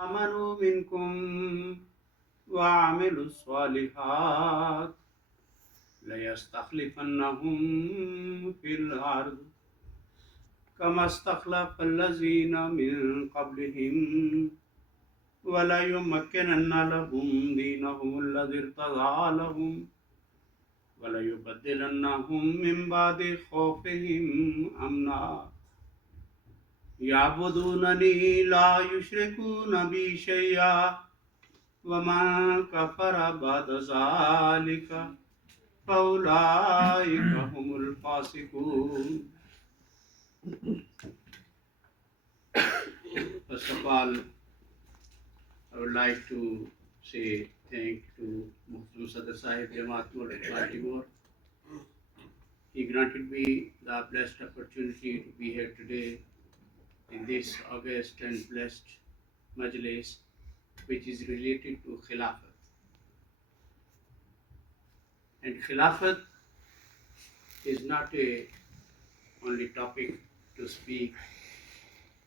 آمنوا منكم وعملوا الصالحات ليستخلفنهم في الأرض كما استخلف الذين من قبلهم وليمكنن لهم دينهم الذي ارتضى لهم وليبدلنهم من بعد خوفهم أمنا يعبدونني لا يشركون بي شيئا ومن كفر بعد ذلك فأولئك هم الفاسقون. First of all, I would like to say thank to Muhtaram Sadr Sahib Jamaat Baltimore. He granted me the blessed opportunity to be here today in this august and blessed majlis, which is related to Khilafat. And Khilafat is not a only topic to speak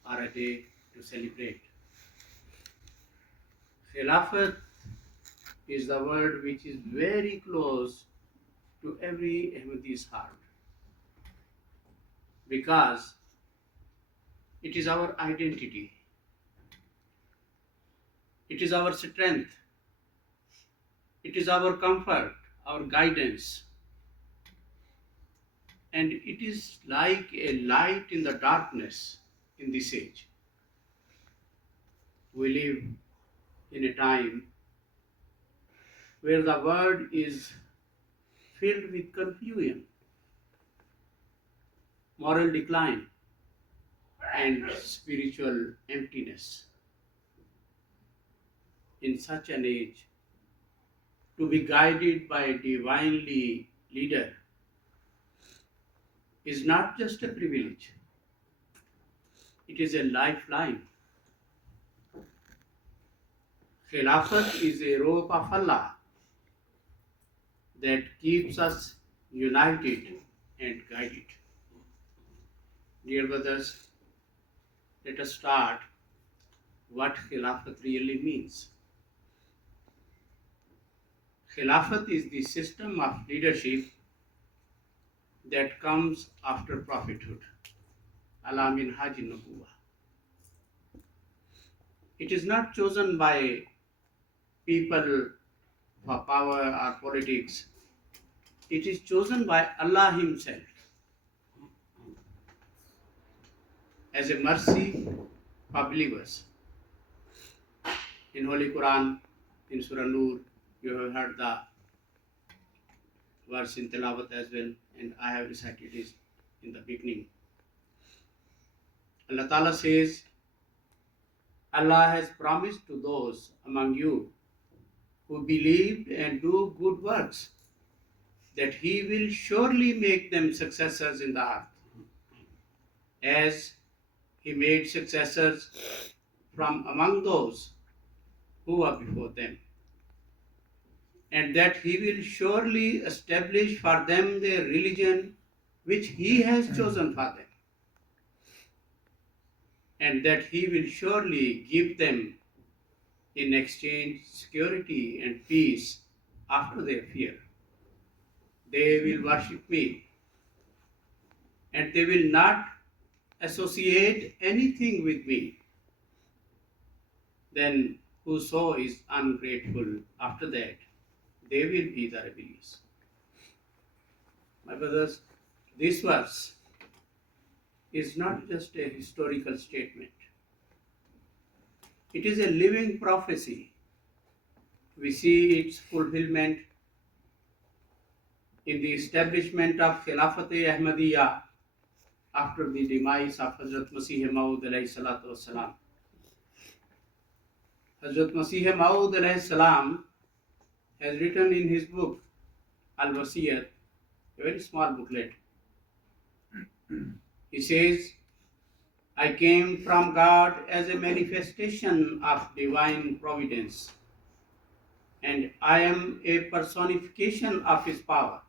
or a day to celebrate. Khilafat is the word which is very close to every Ahmadi's heart because it is our identity, it is our strength, it is our comfort, our guidance, and it is like a light in the darkness in this age. We live in a time where the world is filled with confusion, moral decline, and spiritual emptiness. In such an age, to be guided by a divinely leader is not just a privilege, it is a lifeline. Khilafat is a rope of Allah that keeps us united and guided. Dear brothers, let us start what Khilafat really means. Khilafat is the system of leadership that comes after prophethood. Ala min haji nubuwah. It is not chosen by people for power or politics. It is chosen by Allah Himself as a mercy for believers. In Holy Quran, in Surah Nur, you have heard the verse in Tilawat as well, and I have recited it in the beginning. Allah Ta'ala says, Allah has promised to those among you who believed and do good works that He will surely make them successors in the earth, as He made successors from among those who were before them, and that He will surely establish for them their religion which He has chosen for them, and that He will surely give them in exchange security and peace after their fear. They will worship me, and they will not associate anything with me. Then whoso is ungrateful after that, they will be the rebellious. My brothers, this verse is not just a historical statement. It is a living prophecy. We see its fulfillment in the establishment of Khilafat-e-Ahmadiyya after the demise of Hazrat Masih Maud alayhi salatu wasalam. Hazrat Masih Maud alayhi salam has written in his book Al-Wasiyat, a very small booklet. He says, I came from God as a manifestation of divine providence, and I am a personification of His power.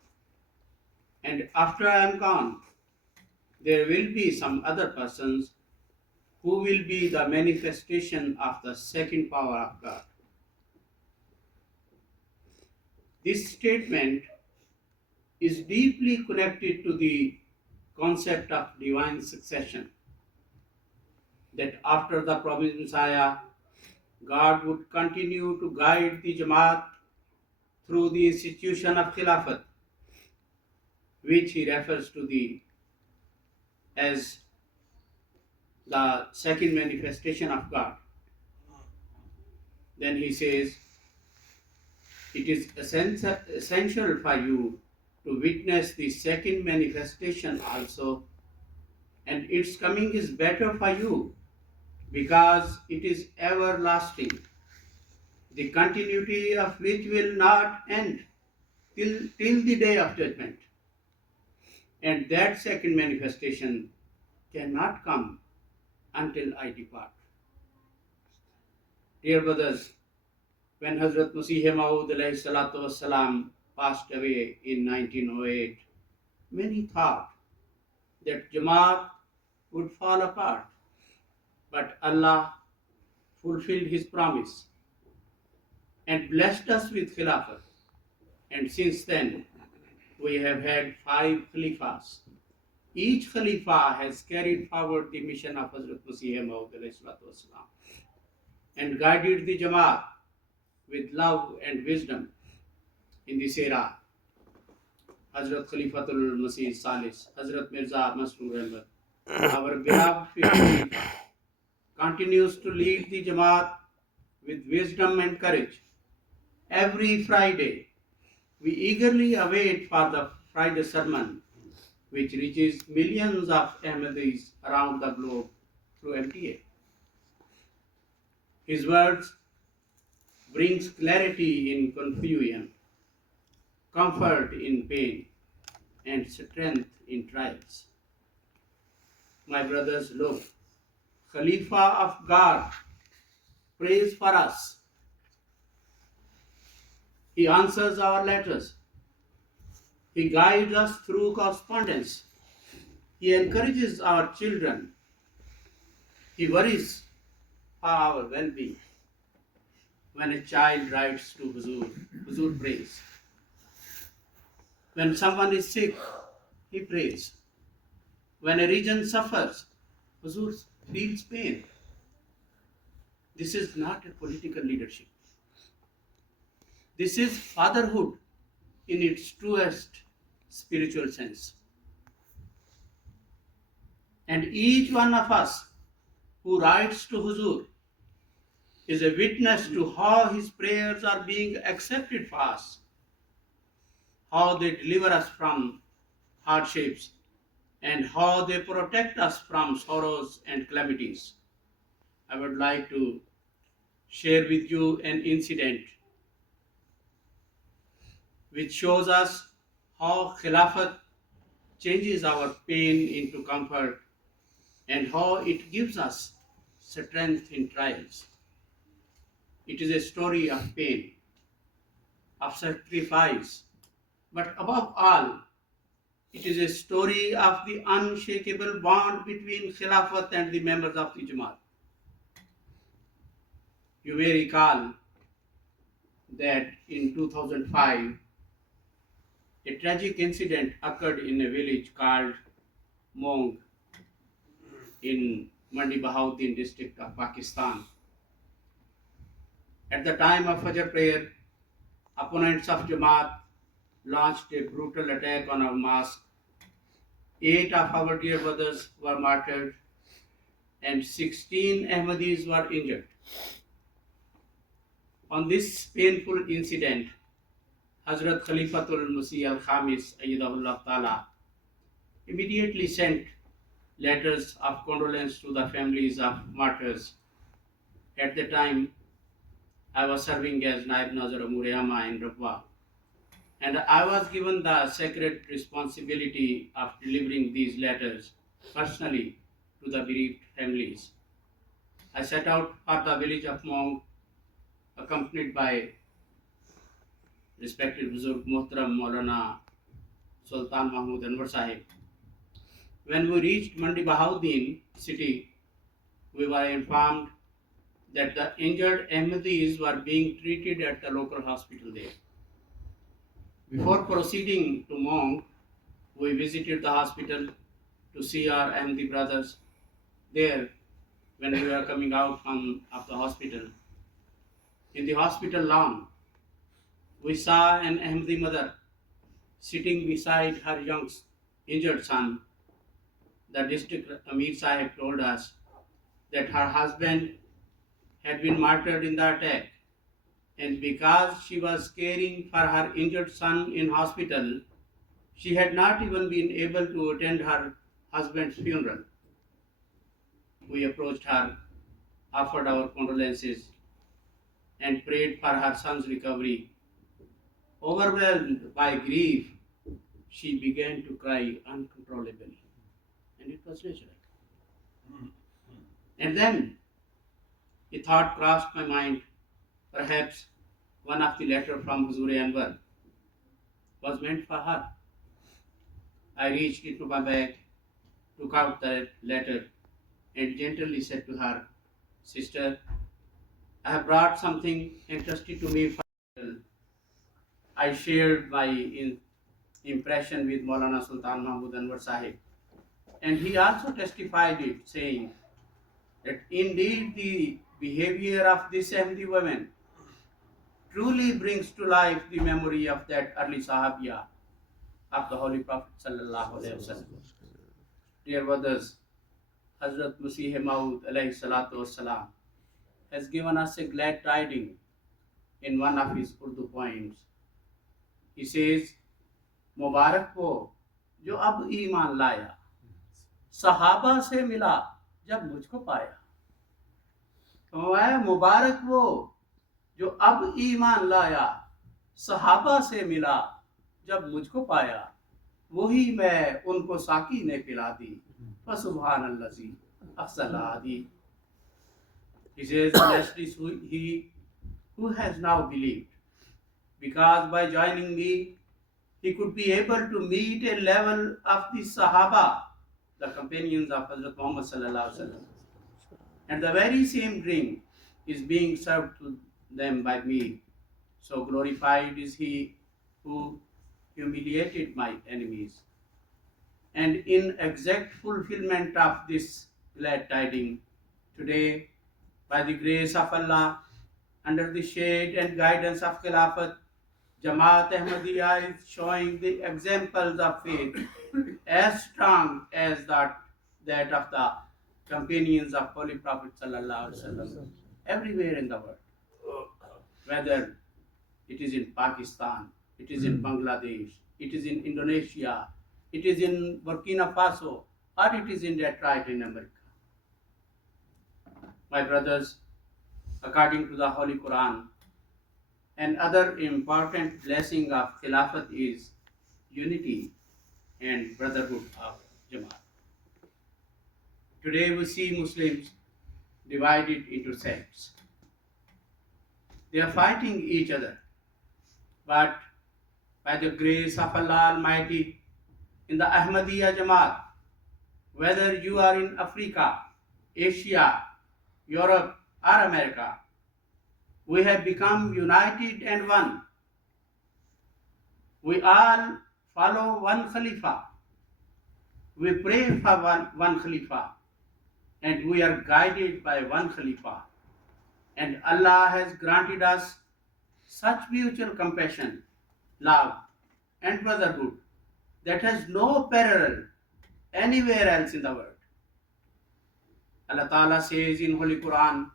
And after I am gone, there will be some other persons who will be the manifestation of the second power of God. This statement is deeply connected to the concept of divine succession, that after the promised Messiah, God would continue to guide the Jamaat through the institution of Khilafat, which he refers to as the second manifestation of God. Then he says, it is essential for you to witness the second manifestation also, and its coming is better for you because it is everlasting, the continuity of which will not end till the day of judgment. And that second manifestation cannot come until I depart. Dear brothers, when Hazrat Masih Maud wasalam passed away in 1908, many thought that Jamaat would fall apart. But Allah fulfilled His promise and blessed us with Khilafat. And since then, we have had 5 Khalifas. Each Khalifa has carried forward the mission of Hazrat Masih Maud and guided the Jamaat with love and wisdom. In this era, Hazrat Khalifatul Masih Salis, Hazrat Mirza Masroor Ahmad, our beloved fifth Khalifa, continues to lead the Jamaat with wisdom and courage. Every Friday, we eagerly await for the Friday sermon, which reaches millions of Ahmadis around the globe through MTA. His words brings clarity in confusion, comfort in pain, and strength in trials. My brothers, look, Khalifa of God prays for us. He answers our letters. He guides us through correspondence. He encourages our children. He worries for our well-being. When a child writes to Huzur, Huzur prays. When someone is sick, he prays. When a region suffers, Huzur feels pain. This is not a political leadership. This is fatherhood in its truest spiritual sense. And each one of us who writes to Huzur is a witness to how his prayers are being accepted for us, how they deliver us from hardships, and how they protect us from sorrows and calamities. I would like to share with you an incident which shows us how Khilafat changes our pain into comfort and how it gives us strength in trials. It is a story of pain, of sacrifice, but above all, it is a story of the unshakable bond between Khilafat and the members of the Jamaat. You may recall that in 2005, a tragic incident occurred in a village called Mong in Mandi Bahauddin district of Pakistan. At the time of Fajr prayer, opponents of Jamaat launched a brutal attack on our mosque. 8 of our dear brothers were martyred and 16 Ahmadis were injured. On this painful incident, Hazrat Khalifatul Masih al-Khamis Ayyadahullah Ta'ala immediately sent letters of condolence to the families of martyrs. At the time, I was serving as Naib Nazir Murayama in Rabwa, and I was given the sacred responsibility of delivering these letters personally to the bereaved families. I set out for the village of Mong, accompanied by respected Buzurg Muhtaram Maulana Sultan Mahmud Anwar Sahib. When we reached Mandi Bahauddin city, we were informed that the injured Ahmadis were being treated at the local hospital there. Before proceeding to Monk, we visited the hospital to see our Ahmadi brothers there. When we were coming out of the hospital, in the hospital lawn, we saw an Ahmadi mother sitting beside her young injured son. The district Amir Sahib told us that her husband had been martyred in the attack, and because she was caring for her injured son in hospital, she had not even been able to attend her husband's funeral. We approached her, offered our condolences, and prayed for her son's recovery. Overwhelmed by grief, she began to cry uncontrollably, and it was natural. And then a thought crossed my mind. Perhaps one of the letters from Huzur Anwar was meant for her. I reached into my bag, took out the letter, and gently said to her, "Sister, I have brought something entrusted to me for you." I shared my impression with Maulana Sultan Mahmud Anwar Sahib, and he also testified it, saying that indeed the behavior of this Ahmadi woman truly brings to life the memory of that early Sahabiya of the Holy Prophet Sallallahu Alaihi Wasallam. Dear brothers, Hazrat Masih Maud alayhi salatu wassalam has given us a glad tidings in one of his Urdu poems. He says, मुबारक वो जो अब ईमान लाया, सहाबा से मिला जब मुझको पाया. मुबारक वो जो अब ईमान लाया, सहाबा से मिला जब मुझको पाया, वही मैं उनको साकी ने पिला दी, फसुबहान अल्लाजी अफसल आदी. He says, blessed is he who has now believed, because by joining me, he could be able to meet a level of the Sahaba, the companions of Hazrat Muhammad Sallallahu Alaihi Wasallam. And the very same drink is being served to them by me. So glorified is he who humiliated my enemies. And in exact fulfillment of this glad tidings, today, by the grace of Allah, under the shade and guidance of Khilafat, Jamaat Ahmadiyya is showing the examples of faith as strong as that of the companions of Holy Prophet Sallallahu Alaihi Wasallam everywhere in the world. Whether it is in Pakistan, it is in Bangladesh, it is in Indonesia, it is in Burkina Faso, or it is in Detroit in America. My brothers, according to the Holy Quran, another important blessing of Khilafat is unity and brotherhood of Jamaat. Today we see Muslims divided into sects. They are fighting each other, but by the grace of Allah Almighty, in the Ahmadiyya Jamaat, whether you are in Africa, Asia, Europe, or America, we have become united and one. We all follow one Khalifa. We pray for one Khalifa, and we are guided by one Khalifa. And Allah has granted us such mutual compassion, love, and brotherhood that has no parallel anywhere else in the world. Allah Ta'ala says in Holy Quran,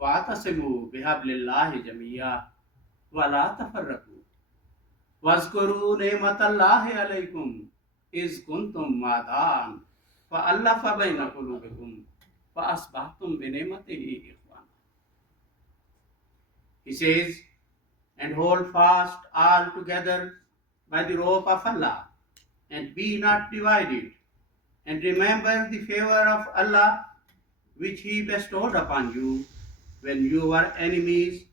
وَاعْتَصِمُوا بِحَبْلِ اللَّهِ جَمِيعًا وَلَا تَفَرَّقُوا وَاذْكُرُوا نِعْمَةَ اللَّهِ عَلَيْكُمْ إِذْ كُنْتُمْ أَعْدَاءً فَأَلَّفَ بَيْنَ قُلُوبِكُمْ فَأَصْبَحْتُمْ بِنِعْمَتِهِ إِخْوَانًا. He says, and hold fast all together by the rope of Allah, and be not divided, and remember the favor of Allah which He bestowed upon you when you were enemies,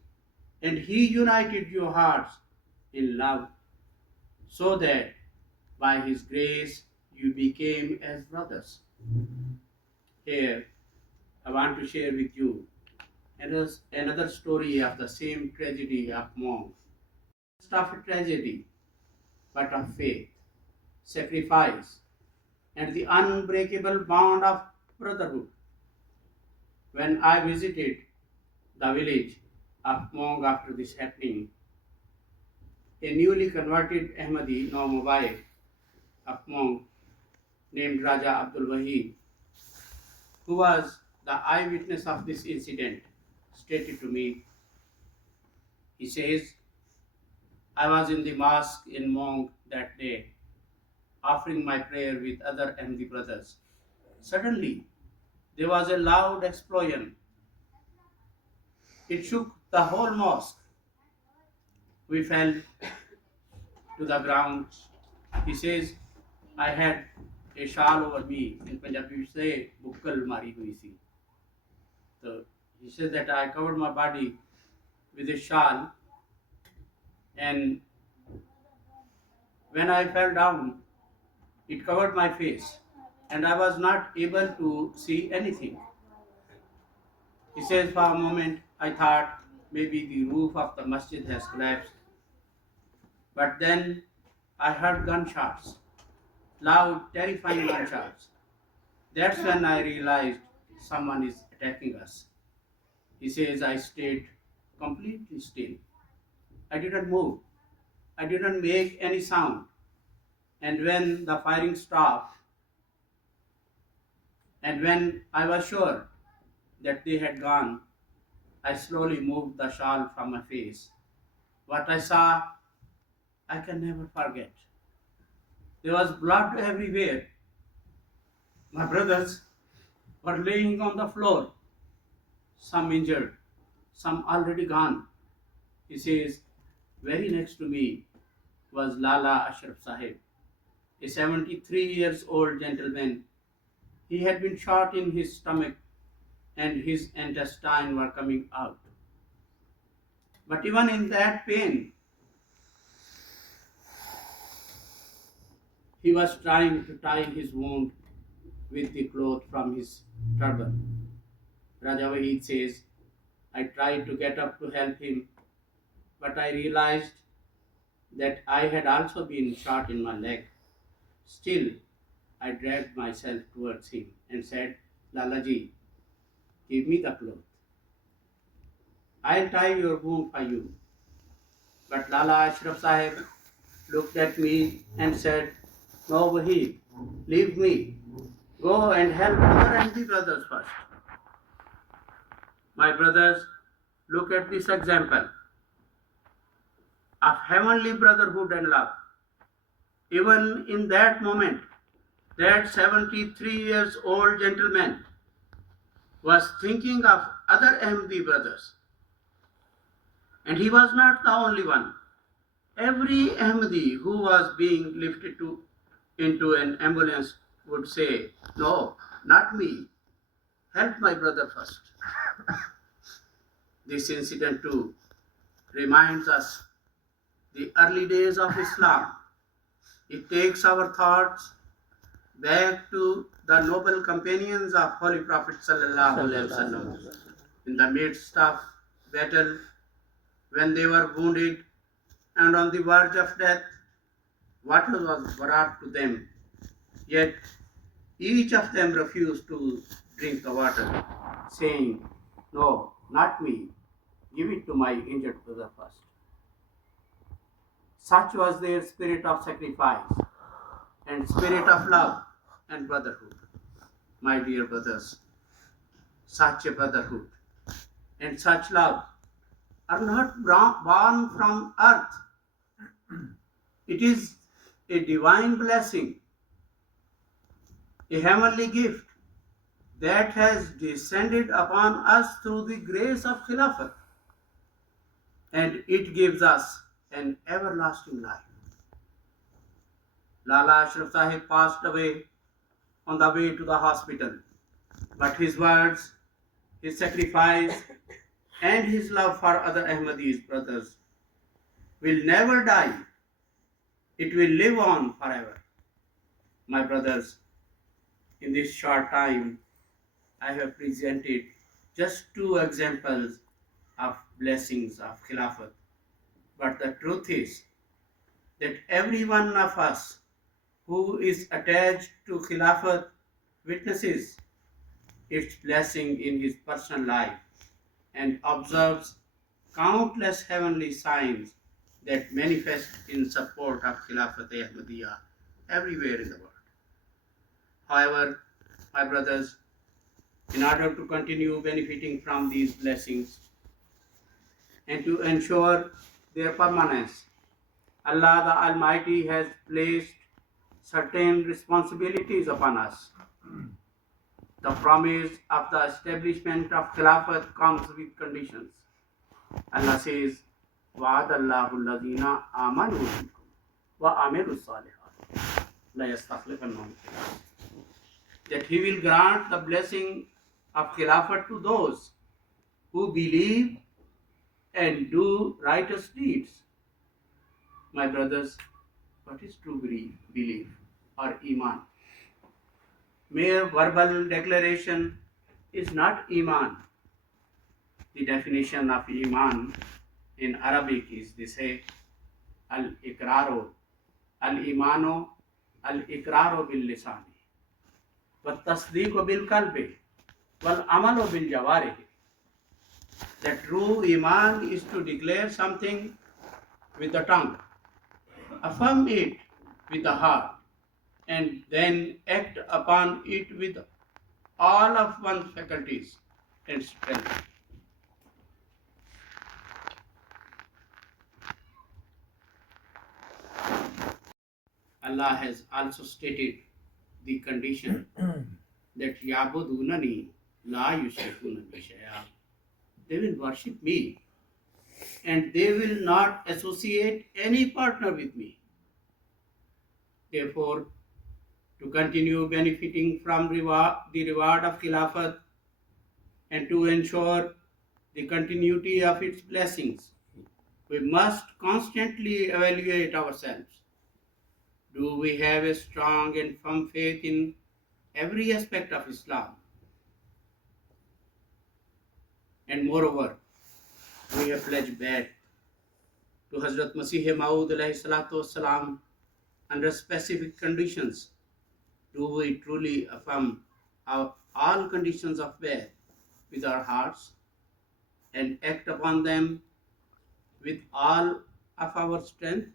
and He united your hearts in love, so that by His grace you became as brothers. Here, I want to share with you another story of the same tragedy of monk. Not of a tragedy, but of faith, sacrifice, and the unbreakable bond of brotherhood. When I visited the village of Monk after this happening, a newly converted Ahmadi, now Mubashir, of Monk named Raja Abdul Wahid, who was the eyewitness of this incident, stated to me, he says, I was in the mosque in Monk that day, offering my prayer with other Ahmadi brothers. Suddenly, there was a loud explosion. It shook the whole mosque. We fell to the ground. He says, I had a shawl over me. In Punjabi we say, bukkal mari hui si. So he says that I covered my body with a shawl, and when I fell down, it covered my face, and I was not able to see anything. He says, for a moment, I thought maybe the roof of the masjid has collapsed. But then I heard gunshots, loud, terrifying gunshots. That's when I realized someone is attacking us. He says, I stayed completely still. I didn't move. I didn't make any sound. And when the firing stopped, and when I was sure that they had gone, I slowly moved the shawl from my face. What I saw, I can never forget. There was blood everywhere. My brothers were laying on the floor, some injured, some already gone. He says, very next to me was Lala Ashraf Sahib, a 73 years old gentleman. He had been shot in his stomach and his intestine were coming out. But even in that pain, he was trying to tie his wound with the cloth from his turban. Raja Wahid says, I tried to get up to help him, but I realized that I had also been shot in my leg. Still, I dragged myself towards him and said, Lalaji, give me the cloth. I'll tie your wound for you. But Lala Ashraf Sahib looked at me and said, no, Wahid, leave me. Go and help other empty brothers first. My brothers, look at this example of heavenly brotherhood and love. Even in that moment, that 73 years old gentleman was thinking of other Ahmadi brothers. And he was not the only one. Every Ahmadi who was being lifted into an ambulance would say, no, not me. Help my brother first. This incident too reminds us the early days of Islam. It takes our thoughts back to the noble companions of Holy Prophet Sallallahu Alaihi Wasallam in the midst of battle, when they were wounded and on the verge of death. Water was brought to them, yet each of them refused to drink the water, saying, no, not me, give it to my injured brother first. Such was their spirit of sacrifice and spirit of love and brotherhood. My dear brothers, such a brotherhood and such love are not born from earth. It is a divine blessing, a heavenly gift that has descended upon us through the grace of Khilafat, and it gives us an everlasting life. Lala Ashraf Sahib passed away on the way to the hospital, but his words, his sacrifice, and his love for other Ahmadis brothers will never die. It will live on forever. My brothers, in this short time, I have presented just two examples of blessings of Khilafat. But the truth is that every one of us who is attached to Khilafat witnesses its blessing in his personal life and observes countless heavenly signs that manifest in support of Khilafat Ahmadiyya everywhere in the world. However, my brothers, in order to continue benefiting from these blessings and to ensure their permanence, Allah the Almighty has placed certain responsibilities upon us. The promise of the establishment of Khilafat comes with conditions. Allah says, وَعَدَ اللَّهُ الَّذِينَ آمَنُوا مِنكُمْ وَعَمِلُوا الصَّالِحَاتِ لَيَسْتَخْلِفَنَّهُمْ فِي الْأَرْضِ. That He will grant the blessing of Khilafat to those who believe and do righteous deeds. My brothers, what is true belief or Iman? Mere verbal declaration is not Iman. The definition of Iman in Arabic is they say al-iqraru, al-imanu, al-iqraru bil-lisani, wa-tasdiqu bil-qalbi, wal-amalu bil-jawarihi. The true Iman is to declare something with the tongue, affirm it with the heart, and then act upon it with all of one's faculties and strength. Allah has also stated the condition that yabudunani la yushrikuna bi shay'a. They will worship me and they will not associate any partner with me. Therefore, to continue benefiting from the reward of Khilafat and to ensure the continuity of its blessings, we must constantly evaluate ourselves. Do we have a strong and firm faith in every aspect of Islam? And moreover, we have pledged back to Hazrat Masih Maud alayhi salatu wasalam under specific conditions. Do we truly affirm all conditions of faith with our hearts and act upon them with all of our strength?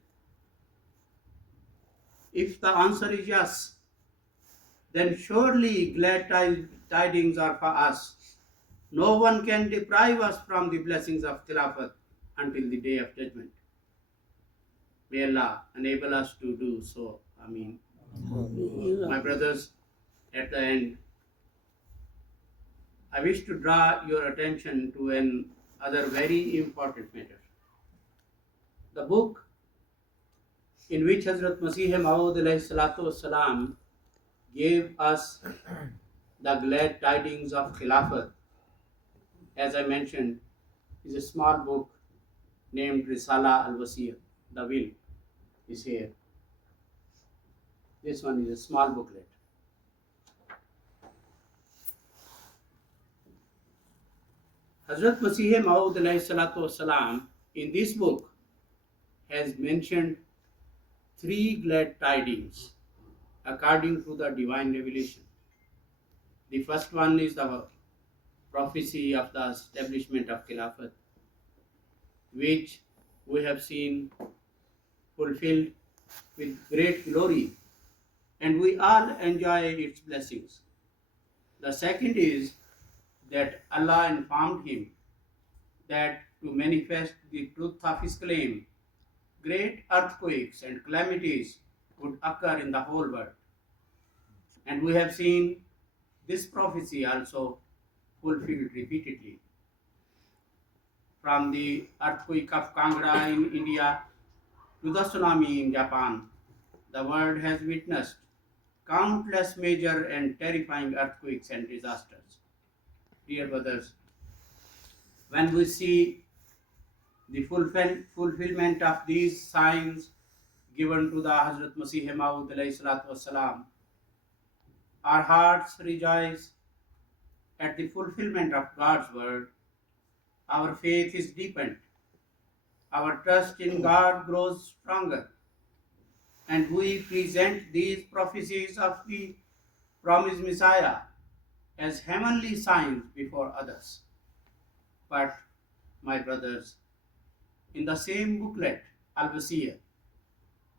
If the answer is yes, then surely glad tidings are for us. No one can deprive us from the blessings of Khilafat until the day of judgment. May Allah enable us to do so. Ameen. My brothers, at the end, I wish to draw your attention to another very important matter. The book in which Hazrat Masih Maud alayhi salatu wasalam gave us the glad tidings of Khilafat, as I mentioned, is a small book named Risala al-Wasiyah. The will is here. This one is a small booklet. Hazrat Masih Maud alayhi salatu wasalam in this book has mentioned three glad tidings according to the divine revelation. The first one is the prophecy of the establishment of Khilafat, which we have seen fulfilled with great glory, and we all enjoy its blessings. The second is that Allah informed him that to manifest the truth of his claim, great earthquakes and calamities would occur in the whole world. And we have seen this prophecy also fulfilled repeatedly. From the earthquake of Kangra in India to the tsunami in Japan, the world has witnessed countless major and terrifying earthquakes and disasters. Dear brothers, when we see the fulfillment of these signs given to the Hazrat Masih Maud alayhi salatu wasalam, our hearts rejoice at the fulfillment of God's word, our faith is deepened, our trust in God grows stronger, and we present these prophecies of the promised Messiah as heavenly signs before others. But, my brothers, in the same booklet, Al-Wasiyah,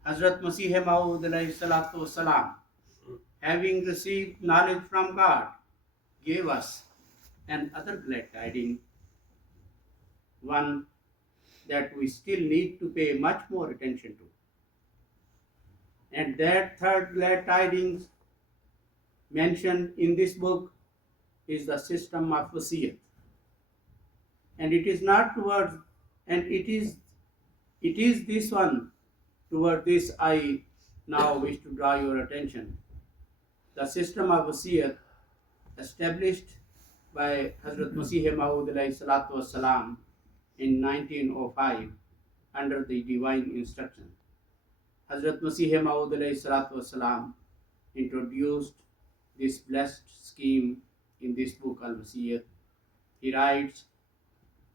Hazrat Masih Maud salam, having received knowledge from God, gave us another glad tidings, one that we still need to pay much more attention to. And that third glad tidings mentioned in this book is the system of wasiyat. And it is not towards, and it is this one, toward this I now wish to draw your attention. The system of wasiyat established by Hazrat Masih Maud salam in 1905 under the divine instruction. Hazrat Masih Maud salam introduced this blessed scheme in this book Al-Wasiyah. He writes,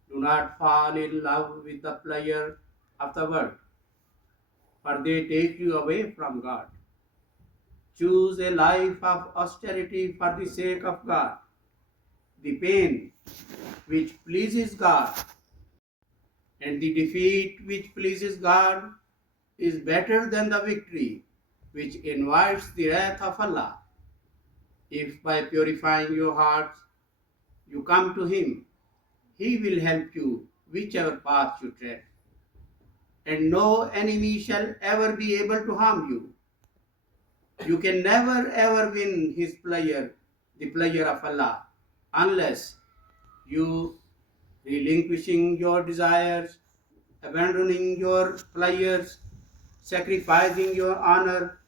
"Do not fall in love with the pleasure of the world, for they take you away from God. Choose a life of austerity for the sake of God. The pain which pleases God and the defeat which pleases God is better than the victory which invites the wrath of Allah. If by purifying your hearts you come to Him, He will help you whichever path you tread, and no enemy shall ever be able to harm you. You can never ever win His pleasure, the pleasure of Allah, unless you relinquishing your desires, abandoning your pleasures, sacrificing your honor,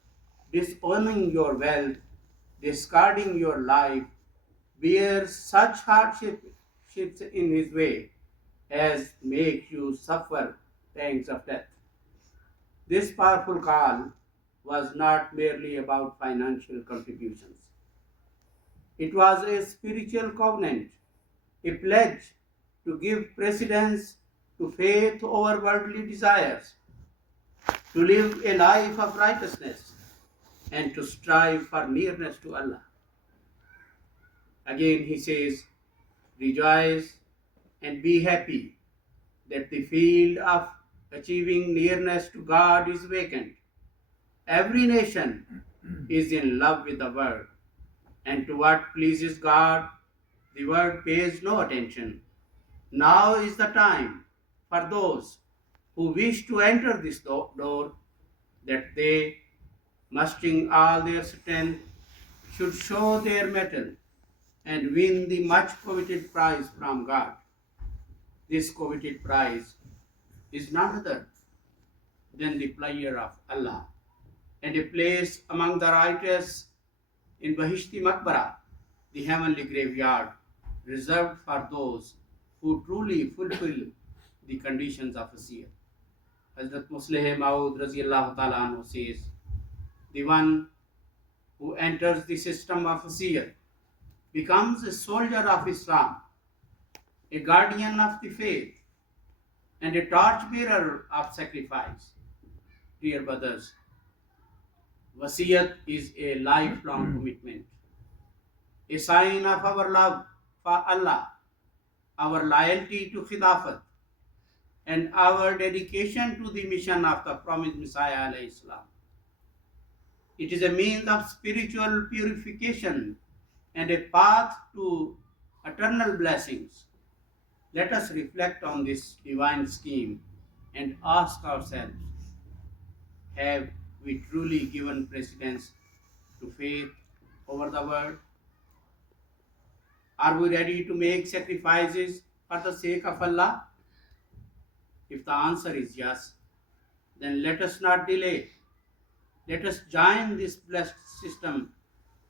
disowning your wealth, discarding your life, bear such hardships in His way as make you suffer pangs of death." This powerful call was not merely about financial contributions. It was a spiritual covenant, a pledge to give precedence to faith over worldly desires, to live a life of righteousness, and to strive for nearness to Allah. Again, he says, "Rejoice and be happy that the field of achieving nearness to God is vacant. Every nation is in love with the world, and to what pleases God, the world pays no attention. Now is the time for those who wish to enter this door that they, mustering all their strength, should show their mettle and win the much coveted prize from God. This coveted prize is none other than the pleasure of Allah and a place among the righteous in Bahishti Makbara, the heavenly graveyard reserved for those who truly fulfill the conditions of Wasiyah." Hazrat Musleh Maud Raziyallahu Ta'ala Anhu says, "The one who enters the system of Wasiyah becomes a soldier of Islam, a guardian of the faith, and a torchbearer of sacrifice." Dear brothers, Wasiyat is a lifelong commitment, a sign of our love for Allah, our loyalty to Khilafat, and our dedication to the mission of the promised Messiah alayhi salam. It is a means of spiritual purification and a path to eternal blessings. Let us reflect on this divine scheme and ask ourselves, have we truly given precedence to faith over the world? Are we ready to make sacrifices for the sake of Allah? If the answer is yes, then let us not delay. Let us join this blessed system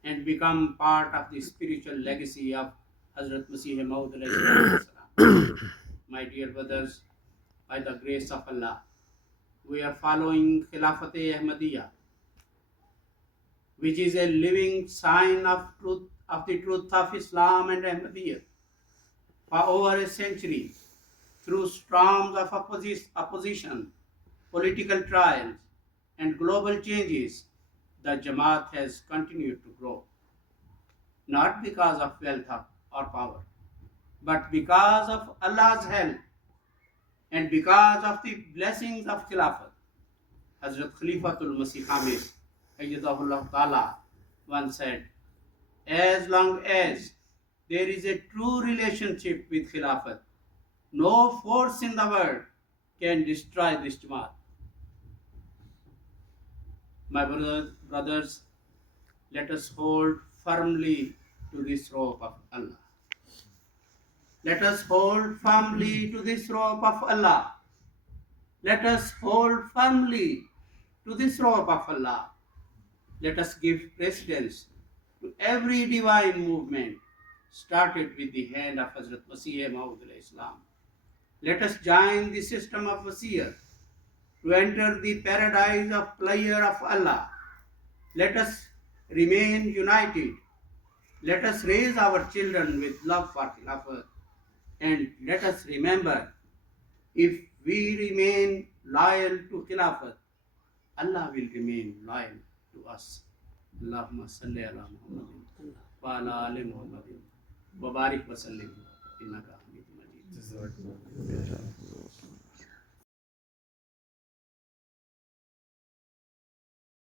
and become part of the spiritual legacy of Hazrat Masih Maud alayhi salam. My dear brothers, by the grace of Allah, we are following Khilafat Ahmadiyya, which is a living sign of truth of the truth of Islam and Ahmadiyya for over a century. Through storms of opposition, political trials, and global changes, the Jamaat has continued to grow, not because of wealth or power, but because of Allah's help and because of the blessings of Khilafat. Hazrat Khalifatul Masih Khamis, Ayyadahullah Ta'ala, once said, as long as there is a true relationship with Khilafat, no force in the world can destroy this Jamaat. My brothers, let us hold firmly to this rope of Allah. Let us hold firmly to this rope of Allah. Let us hold firmly to this rope of Allah. Let us give precedence to every divine movement started with the hand of Hazrat Masih Maud Islam. Let us join the system of Wasiyah to enter the paradise of pleasure of Allah. Let us remain united. Let us raise our children with love for Khilafat. And let us remember, if we remain loyal to Khilafat, Allah will remain loyal to us. Allahumma salli ala Muhammadin wa ala ali Muhammadin wa barik wa sallim innaka hamidun majid.